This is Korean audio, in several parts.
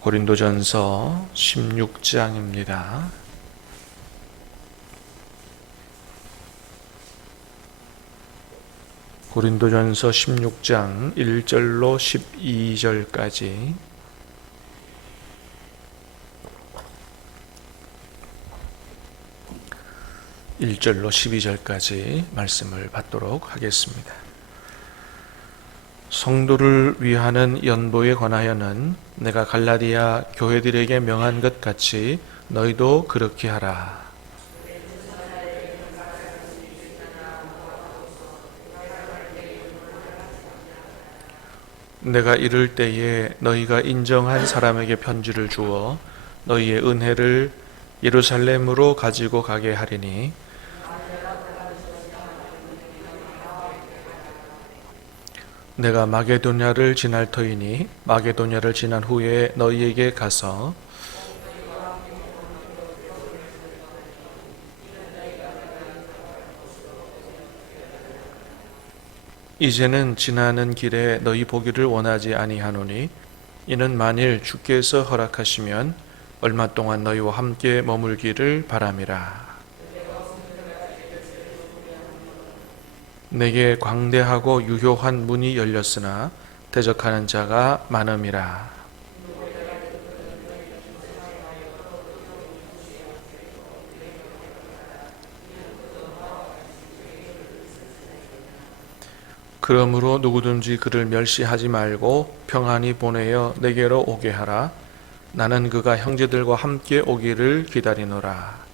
고린도전서 16장입니다. 고린도전서 16장 1절로 12절까지 말씀을 받도록 하겠습니다. 성도를 위하는 연보에 관하여는 내가 갈라디아 교회들에게 명한 것 같이 너희도 그렇게 하라. 내가 이를 때에 너희가 인정한 사람에게 편지를 주어 너희의 은혜를 예루살렘으로 가지고 가게 하리니 내가 마게도냐를 지날 터이니 마게도냐를 지난 후에 너희에게 가서 이제는 지나는 길에 너희 보기를 원하지 아니하노니 이는 만일 주께서 허락하시면 얼마 동안 너희와 함께 머물기를 바람이라. 내게 광대하고 유효한 문이 열렸으나 대적하는 자가 많음이라. 그러므로 누구든지 그를 멸시하지 말고 평안히 보내어 내게로 오게 하라. 나는 그가 형제들과 함께 오기를 기다리노라.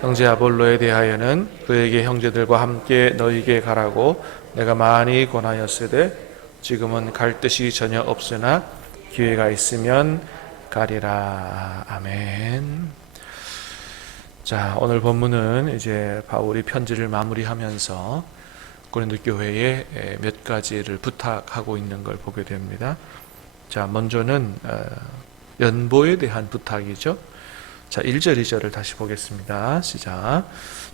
형제 아볼로에 대하여는 그에게 형제들과 함께 너희에게 가라고 내가 많이 권하였으되 지금은 갈 뜻이 전혀 없으나 기회가 있으면 가리라. 아멘. 자, 오늘 본문은 이제 바울이 편지를 마무리하면서 고린도 교회에 몇 가지를 부탁하고 있는 걸 보게 됩니다. 자, 먼저는 연보에 대한 부탁이죠. 자, 1절, 2절을 다시 보겠습니다. 시작.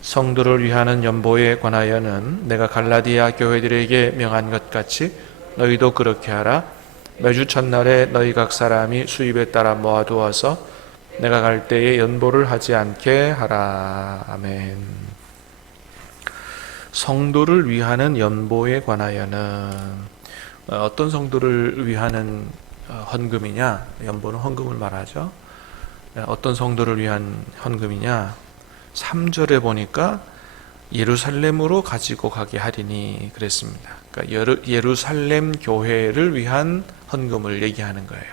성도를 위하는 연보에 관하여는 내가 갈라디아 교회들에게 명한 것 같이 너희도 그렇게 하라. 매주 첫날에 너희 각 사람이 수입에 따라 모아두어서 내가 갈 때에 연보를 하지 않게 하라. 아멘. 성도를 위하는 연보에 관하여는 어떤 성도를 위하는 헌금이냐? 연보는 헌금을 말하죠. 어떤 성도를 위한 헌금이냐? 3절에 보니까 예루살렘으로 가지고 가게 하리니 그랬습니다. 그러니까 예루살렘 교회를 위한 헌금을 얘기하는 거예요.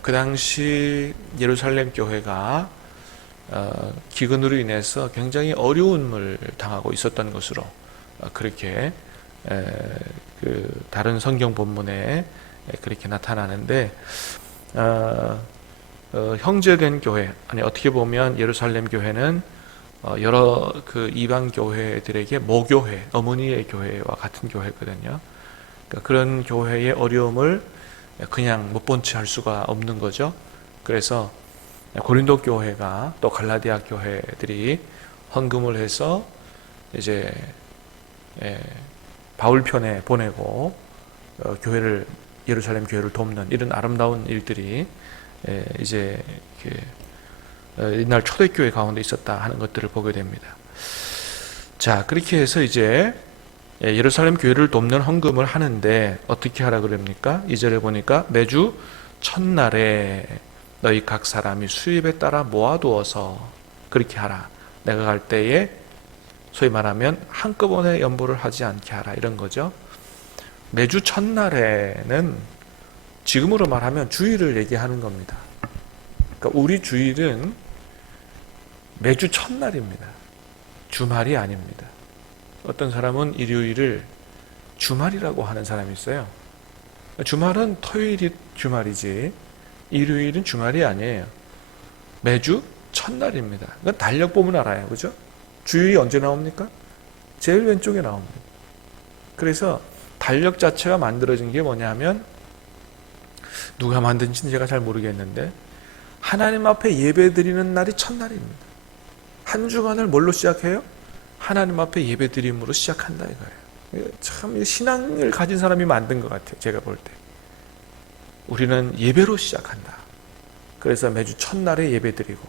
그 당시 예루살렘 교회가 기근으로 인해서 굉장히 어려움을 당하고 있었던 것으로 그렇게 다른 성경 본문에 그렇게 나타나는데 형제된 교회, 아니 어떻게 보면 예루살렘 교회는 여러 그 이방 교회들에게 모교회, 어머니의 교회와 같은 교회거든요. 그러니까 그런 교회의 어려움을 그냥 못 본 채 할 수가 없는 거죠. 그래서 고린도 교회가 또 갈라디아 교회들이 헌금을 해서 이제 바울 편에 보내고 교회를 예루살렘 교회를 돕는 이런 아름다운 일들이 이제 옛날 초대교회 가운데 있었다 하는 것들을 보게 됩니다. 자, 그렇게 해서 이제 예루살렘 교회를 돕는 헌금을 하는데 어떻게 하라 그럽니까? 2절에 보니까 매주 첫날에 너희 각 사람이 수입에 따라 모아두어서 그렇게 하라. 내가 갈 때에 소위 말하면 한꺼번에 연보를 하지 않게 하라 이런 거죠. 매주 첫날에는 지금으로 말하면 주일을 얘기하는 겁니다. 그러니까 우리 주일은 매주 첫날입니다. 주말이 아닙니다. 어떤 사람은 일요일을 주말이라고 하는 사람이 있어요. 주말은 토요일이 주말이지 일요일은 주말이 아니에요. 매주 첫날입니다. 그건 달력 보면 알아요. 그죠? 주일이 언제 나옵니까? 제일 왼쪽에 나옵니다. 그래서 달력 자체가 만들어진 게 뭐냐면 누가 만든지는 제가 잘 모르겠는데 하나님 앞에 예배 드리는 날이 첫날입니다. 한 주간을 뭘로 시작해요? 하나님 앞에 예배 드림으로 시작한다 이거예요. 참 신앙을 가진 사람이 만든 것 같아요. 제가 볼 때. 우리는 예배로 시작한다. 그래서 매주 첫날에 예배 드리고,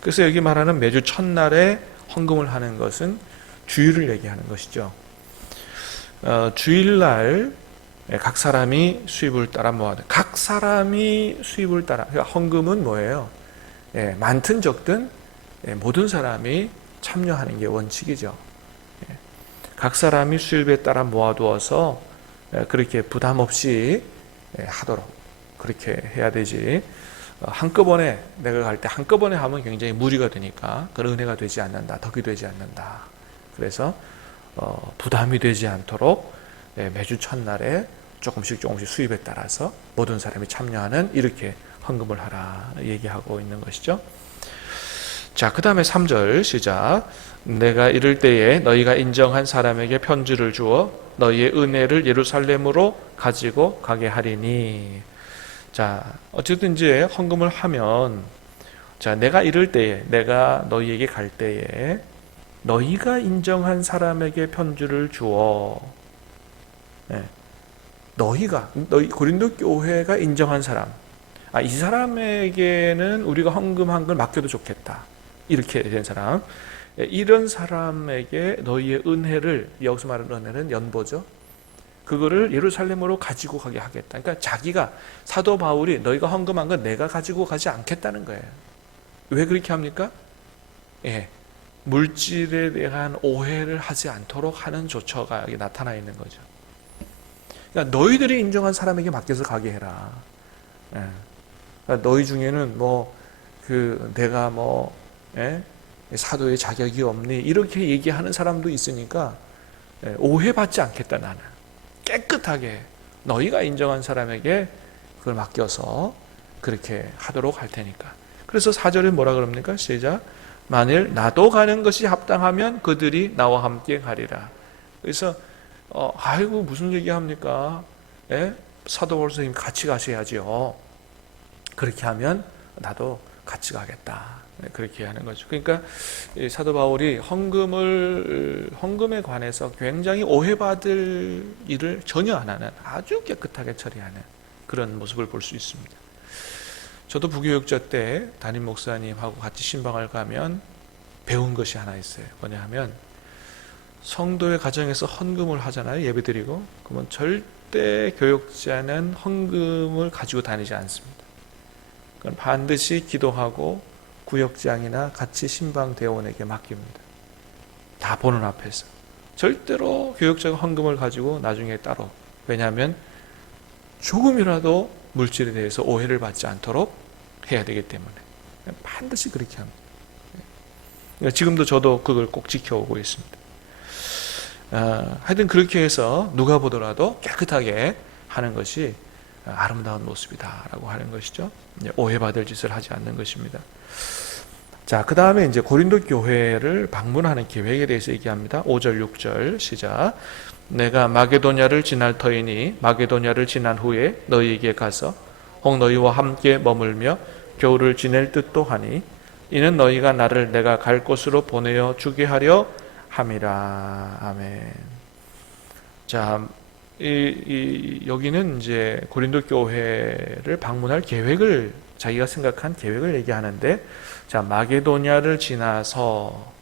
그래서 여기 말하는 매주 첫날에 헌금을 하는 것은 주일을 얘기하는 것이죠. 주일날 각 사람이 수입을 따라 모아야 각 사람이 수입을 따라. 그러니까 헌금은 뭐예요? 많든 적든 모든 사람이 참여하는 게 원칙이죠. 각 사람이 수입에 따라 모아두어서 그렇게 부담 없이 하도록 그렇게 해야 되지. 한꺼번에 내가 갈 때 한꺼번에 하면 굉장히 무리가 되니까 그런 은혜가 되지 않는다. 덕이 되지 않는다. 그래서 부담이 되지 않도록 매주 첫날에 조금씩 수입에 따라서 모든 사람이 참여하는 이렇게 헌금을 하라 얘기하고 있는 것이죠. 자, 그 다음에 3절 시작. 내가 이를 때에 너희가 인정한 사람에게 편지를 주어 너희의 은혜를 예루살렘으로 가지고 가게 하리니. 자, 어쨌든 이제 헌금을 하면, 자, 내가 이럴 때에, 내가 너희에게 갈 때에 너희가 인정한 사람에게 편지를 주어. 너희 고린도 교회가 인정한 사람, 이 사람에게는 우리가 헌금한 걸 맡겨도 좋겠다, 이렇게 된 사람, 이런 사람에게 너희의 은혜를, 여기서 말하는 은혜는 연보죠. 그거를 예루살렘으로 가지고 가게 하겠다. 그러니까 자기가, 사도 바울이 너희가 헌금한 건 내가 가지고 가지 않겠다는 거예요. 왜 그렇게 합니까? 물질에 대한 오해를 하지 않도록 하는 조처가 여기 나타나 있는 거죠. 그러니까 너희들이 인정한 사람에게 맡겨서 가게 해라. 그러니까 너희 중에는 내가 사도의 자격이 없니? 이렇게 얘기하는 사람도 있으니까 오해받지 않겠다. 나는 깨끗하게 너희가 인정한 사람에게 그걸 맡겨서 그렇게 하도록 할 테니까. 그래서 4절에 뭐라 그럽니까? 시작. 만일 나도 가는 것이 합당하면 그들이 나와 함께 가리라. 그래서 아이고 무슨 얘기합니까? 사도 바울 선생님 같이 가셔야지요. 그렇게 하면 나도 같이 가겠다. 그렇게 하는 거죠. 그러니까 사도 바울이 헌금에 관해서 굉장히 오해받을 일을 전혀 안 하는, 아주 깨끗하게 처리하는 그런 모습을 볼 수 있습니다. 저도 부교육자 때 담임 목사님하고 같이 신방을 가면 배운 것이 하나 있어요. 뭐냐 하면, 성도의 가정에서 헌금을 하잖아요. 예배드리고. 그러면 절대 교육자는 헌금을 가지고 다니지 않습니다. 그건 반드시 기도하고 구역장이나 같이 신방대원에게 맡깁니다. 다 보는 앞에서. 절대로 교육자가 헌금을 가지고 나중에 따로. 왜냐하면 조금이라도 물질에 대해서 오해를 받지 않도록 해야 되기 때문에 반드시 그렇게 합니다. 지금도 저도 그걸 꼭 지켜오고 있습니다. 하여튼 그렇게 해서 누가 보더라도 깨끗하게 하는 것이 아름다운 모습이다라고 하는 것이죠. 오해받을 짓을 하지 않는 것입니다. 자, 그 다음에 이제 고린도 교회를 방문하는 계획에 대해서 얘기합니다. 5절, 6절 시작. 내가 마게도냐를 지날 터이니 마게도냐를 지난 후에 너희에게 가서 혹 너희와 함께 머물며 겨울을 지낼 듯도 하니 이는 너희가 나를 내가 갈 곳으로 보내어 주게 하려 함이라. 아멘. 자, 여기는 이제 고린도 교회를 방문할 계획을, 자기가 생각한 계획을 얘기하는데, 자, 마게도냐를 지나서,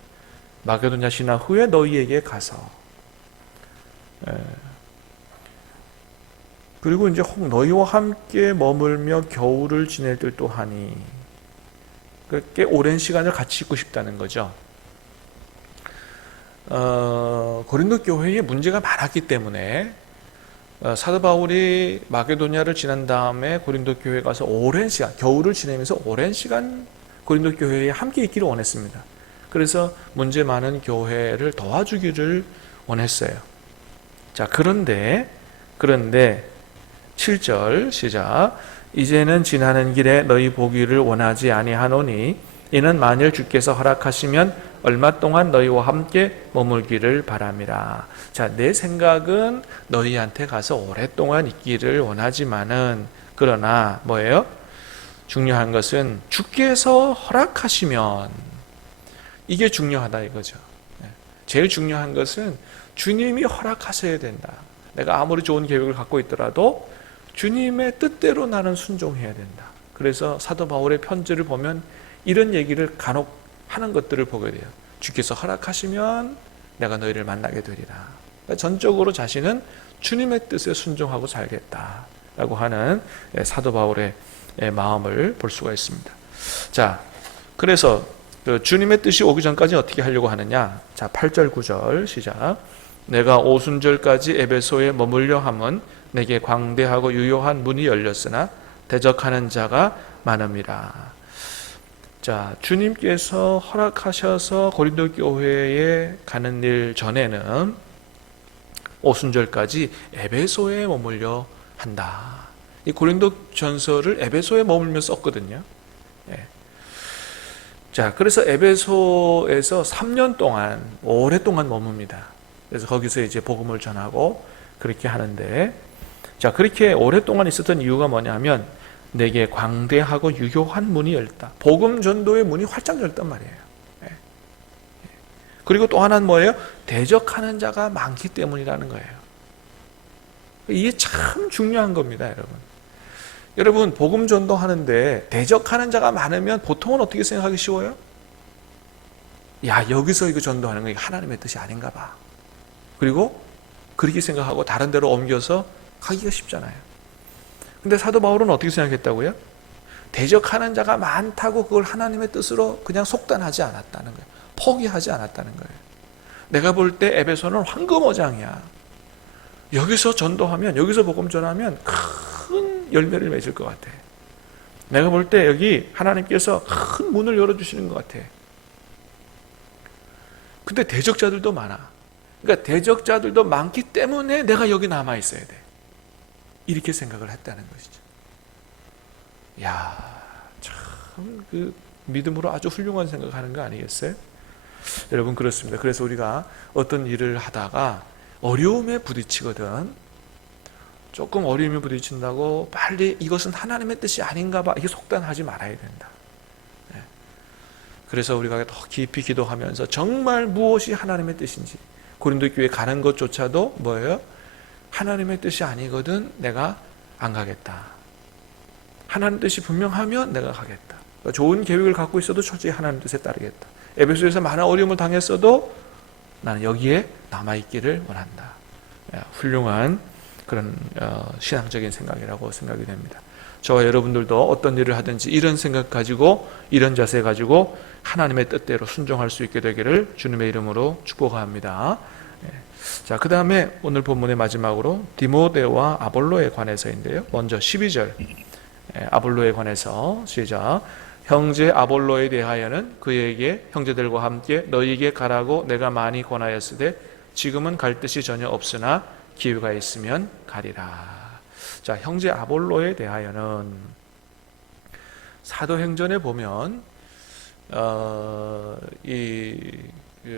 마게도냐 지난 후에 너희에게 가서, 그리고 이제 혹 너희와 함께 머물며 겨울을 지낼 듯도 하니, 꽤 오랜 시간을 같이 있고 싶다는 거죠. 고린도 교회에 문제가 많았기 때문에 사도 바울이 마게도냐를 지난 다음에 고린도 교회에 가서 오랜 시간, 겨울을 지내면서 오랜 시간 고린도 교회에 함께 있기를 원했습니다. 그래서 문제 많은 교회를 도와주기를 원했어요. 자, 그런데 7절 시작. 이제는 지나는 길에 너희 보기를 원하지 아니하노니 이는 만일 주께서 허락하시면 얼마 동안 너희와 함께 머물기를 바람이라. 자, 내 생각은 너희한테 가서 오랫동안 있기를 원하지만은, 그러나 뭐예요? 중요한 것은 주께서 허락하시면, 이게 중요하다 이거죠. 제일 중요한 것은 주님이 허락하셔야 된다. 내가 아무리 좋은 계획을 갖고 있더라도 주님의 뜻대로 나는 순종해야 된다. 그래서 사도 바울의 편지를 보면 이런 얘기를 간혹 하는 것들을 보게 돼요. 주께서 허락하시면 내가 너희를 만나게 되리라. 그러니까 전적으로 자신은 주님의 뜻에 순종하고 살겠다라고 하는 사도 바울의 마음을 볼 수가 있습니다. 자, 그래서 주님의 뜻이 오기 전까지 어떻게 하려고 하느냐? 자, 8절 9절 시작. 내가 오순절까지 에베소에 머물려 함은 내게 광대하고 유효한 문이 열렸으나 대적하는 자가 많음이라. 자, 주님께서 허락하셔서 고린도 교회에 가는 일 전에는 오순절까지 에베소에 머물려 한다. 이 고린도 전서를 에베소에 머물며 썼거든요. 예. 자, 그래서 에베소에서 3년 동안, 오랫동안 머뭅니다. 그래서 거기서 이제 복음을 전하고 그렇게 하는데, 자, 그렇게 오랫동안 있었던 이유가 뭐냐면 내게 광대하고 유효한 문이 열다. 복음 전도의 문이 활짝 열단 말이에요. 예. 그리고 또 하나는 뭐예요? 대적하는 자가 많기 때문이라는 거예요. 이게 참 중요한 겁니다, 여러분. 여러분, 복음 전도하는데 대적하는 자가 많으면 보통은 어떻게 생각하기 쉬워요? 야, 여기서 이거 전도하는 거 하나님의 뜻이 아닌가 봐. 그리고 그렇게 생각하고 다른 데로 옮겨서 가기가 쉽잖아요. 근데 사도 바울은 어떻게 생각했다고요? 대적하는 자가 많다고 그걸 하나님의 뜻으로 그냥 속단하지 않았다는 거예요. 포기하지 않았다는 거예요. 내가 볼 때 에베소는 황금어장이야. 여기서 전도하면, 여기서 복음 전하면 큰 열매를 맺을 것 같아. 내가 볼 때 여기 하나님께서 큰 문을 열어주시는 것 같아. 근데 대적자들도 많아. 그러니까 대적자들도 많기 때문에 내가 여기 남아 있어야 돼. 이렇게 생각을 했다는 것이죠. 야, 참 그 믿음으로 아주 훌륭한 생각하는 거 아니겠어요? 여러분, 그렇습니다. 그래서 우리가 어떤 일을 하다가 어려움에 부딪히거든. 조금 어려움에 부딪힌다고 빨리 이것은 하나님의 뜻이 아닌가 봐, 이게 속단하지 말아야 된다. 그래서 우리가 더 깊이 기도하면서 정말 무엇이 하나님의 뜻인지, 고린도 교회 가는 것조차도 뭐예요? 하나님의 뜻이 아니거든 내가 안 가겠다. 하나님 뜻이 분명하면 내가 가겠다. 그러니까 좋은 계획을 갖고 있어도 철저히 하나님 뜻에 따르겠다. 에베소에서 많은 어려움을 당했어도 나는 여기에 남아있기를 원한다. 훌륭한 그런 신앙적인 생각이라고 생각이 됩니다. 저와 여러분들도 어떤 일을 하든지 이런 생각 가지고, 이런 자세 가지고 하나님의 뜻대로 순종할 수 있게 되기를 주님의 이름으로 축복합니다. 자, 그 다음에 오늘 본문의 마지막으로 디모데와 아볼로에 관해서인데요. 먼저 12절 아볼로에 관해서 시작. 형제 아볼로에 대하여는 그에게 형제들과 함께 너희에게 가라고 내가 많이 권하였으되 지금은 갈 뜻이 전혀 없으나 기회가 있으면 가리라. 자, 형제 아볼로에 대하여는 사도행전에 보면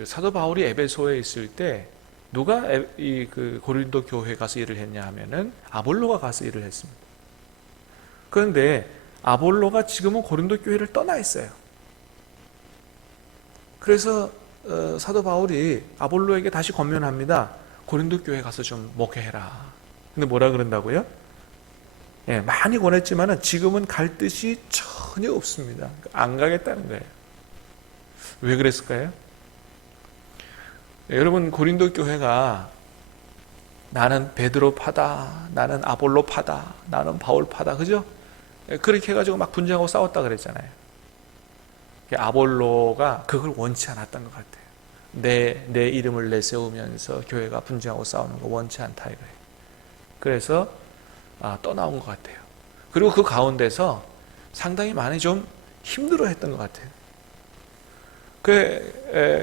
사도 바울이 에베소에 있을 때 누가 그 고린도 교회 가서 일을 했냐 하면은 아볼로가 가서 일을 했습니다. 그런데 아볼로가 지금은 고린도 교회를 떠나 있어요. 그래서 사도 바울이 아볼로에게 다시 권면합니다. 고린도 교회 가서 좀 목회해라. 근데 뭐라 그런다고요? 예, 많이 권했지만은 지금은 갈 뜻이 전혀 없습니다. 안 가겠다는 거예요. 왜 그랬을까요? 여러분, 고린도 교회가 나는 베드로 파다, 나는 아볼로 파다, 나는 바울 파다, 그죠? 그렇게 해가지고 막 분쟁하고 싸웠다 그랬잖아요. 아볼로가 그걸 원치 않았던 것 같아요. 내 이름을 내세우면서 교회가 분쟁하고 싸우는 거 원치 않다 이거예요. 그래서 떠나온 것 같아요. 그리고 그 가운데서 상당히 많이 좀 힘들어했던 것 같아요.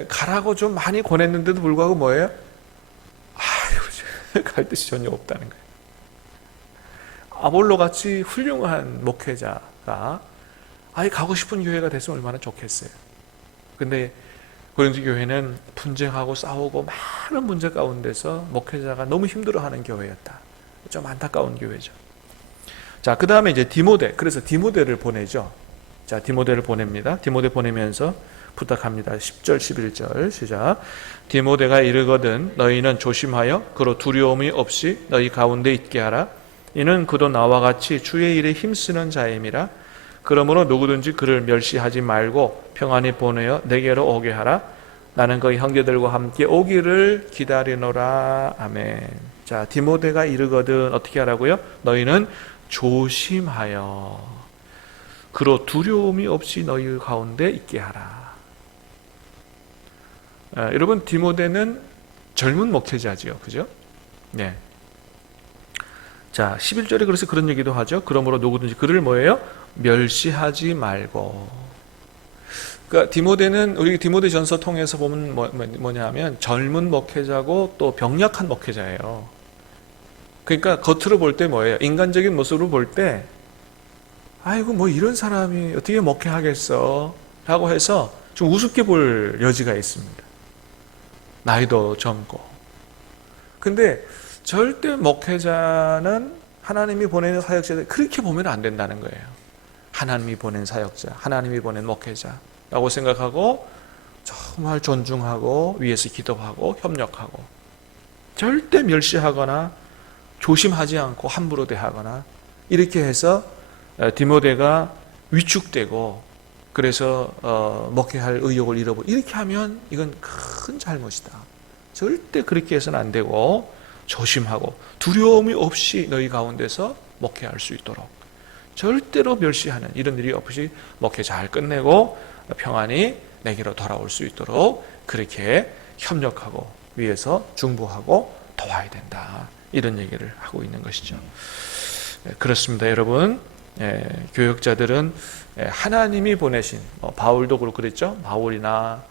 가라고 좀 많이 권했는데도 불구하고 뭐예요? 갈 뜻이 전혀 없다는 거예요. 아볼로 같이 훌륭한 목회자가 가고 싶은 교회가 됐으면 얼마나 좋겠어요. 근데 고린도 교회는 분쟁하고 싸우고 많은 문제 가운데서 목회자가 너무 힘들어하는 교회였다. 좀 안타까운 교회죠. 자, 그 다음에 이제 디모데. 그래서 디모데를 보내죠. 자, 디모데를 보냅니다. 디모데 보내면서 부탁합니다. 10절 11절 시작. 디모데가 이르거든 너희는 조심하여 그로 두려움이 없이 너희 가운데 있게 하라. 이는 그도 나와 같이 주의 일에 힘쓰는 자임이라. 그러므로 누구든지 그를 멸시하지 말고 평안히 보내어 내게로 오게 하라. 나는 그 형제들과 함께 오기를 기다리노라. 아멘. 자, 디모데가 이르거든 어떻게 하라고요? 너희는 조심하여 그로 두려움이 없이 너희 가운데 있게 하라. 여러분, 디모데는 젊은 목회자지요, 그죠? 네. 자, 11절에 그래서 그런 얘기도 하죠. 그러므로 누구든지 그를 뭐예요? 멸시하지 말고. 그러니까 디모데는 우리 디모데 전서 통해서 보면 뭐냐면 젊은 목회자고 또 병약한 목회자예요. 그러니까 겉으로 볼 때 뭐예요? 인간적인 모습으로 볼 때 아이고 뭐 이런 사람이 어떻게 목회하겠어 라고 해서 좀 우습게 볼 여지가 있습니다. 나이도 젊고. 근데 절대 목회자는 하나님이 보내는 사역자들 그렇게 보면 안 된다는 거예요. 하나님이 보낸 사역자, 하나님이 보낸 목회자라고 생각하고 정말 존중하고 위에서 기도하고 협력하고 절대 멸시하거나 조심하지 않고 함부로 대하거나 이렇게 해서 디모데가 위축되고 그래서 목회할 의욕을 잃어버리고 이렇게 하면 이건 큰 잘못이다. 절대 그렇게 해서는 안 되고 조심하고 두려움이 없이 너희 가운데서 목회할 수 있도록 절대로 멸시하는 이런 일이 없이 목회 잘 끝내고 평안히 내게로 돌아올 수 있도록 그렇게 협력하고 위에서 중보하고 도와야 된다. 이런 얘기를 하고 있는 것이죠. 그렇습니다, 여러분. 교역자들은 하나님이 보내신 바울도 그렇고 그랬죠. 바울이나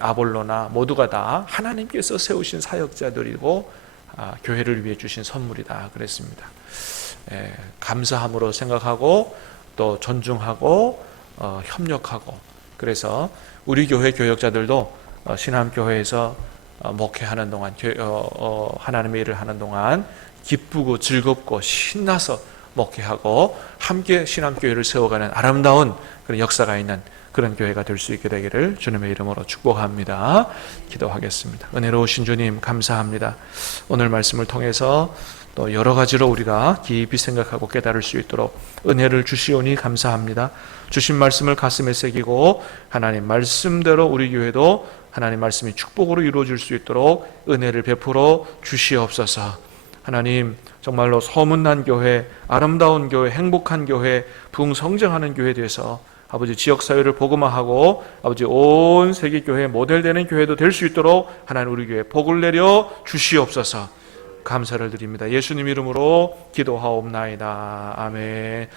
아볼로나 모두가 다 하나님께서 세우신 사역자들이고 교회를 위해 주신 선물이다 그랬습니다. 감사함으로 생각하고 또 존중하고 협력하고 그래서 우리 교회 교역자들도 신암교회에서 목회하는 동안 하나님의 일을 하는 동안 기쁘고 즐겁고 신나서 목회하고 함께 신암교회를 세워가는 아름다운 그런 역사가 있는 그런 교회가 될 수 있게 되기를 주님의 이름으로 축복합니다. 기도하겠습니다. 은혜로우신 주님 감사합니다. 오늘 말씀을 통해서 또 여러 가지로 우리가 깊이 생각하고 깨달을 수 있도록 은혜를 주시오니 감사합니다. 주신 말씀을 가슴에 새기고 하나님 말씀대로 우리 교회도 하나님 말씀이 축복으로 이루어질 수 있도록 은혜를 베풀어 주시옵소서. 하나님 정말로 소문난 교회, 아름다운 교회, 행복한 교회, 부흥성장하는 교회에 대해서 아버지 지역사회를 복음화하고 아버지 온 세계교회 모델되는 교회도 될 수 있도록 하나님 우리 교회에 복을 내려 주시옵소서. 감사를 드립니다. 예수님 이름으로 기도하옵나이다. 아멘.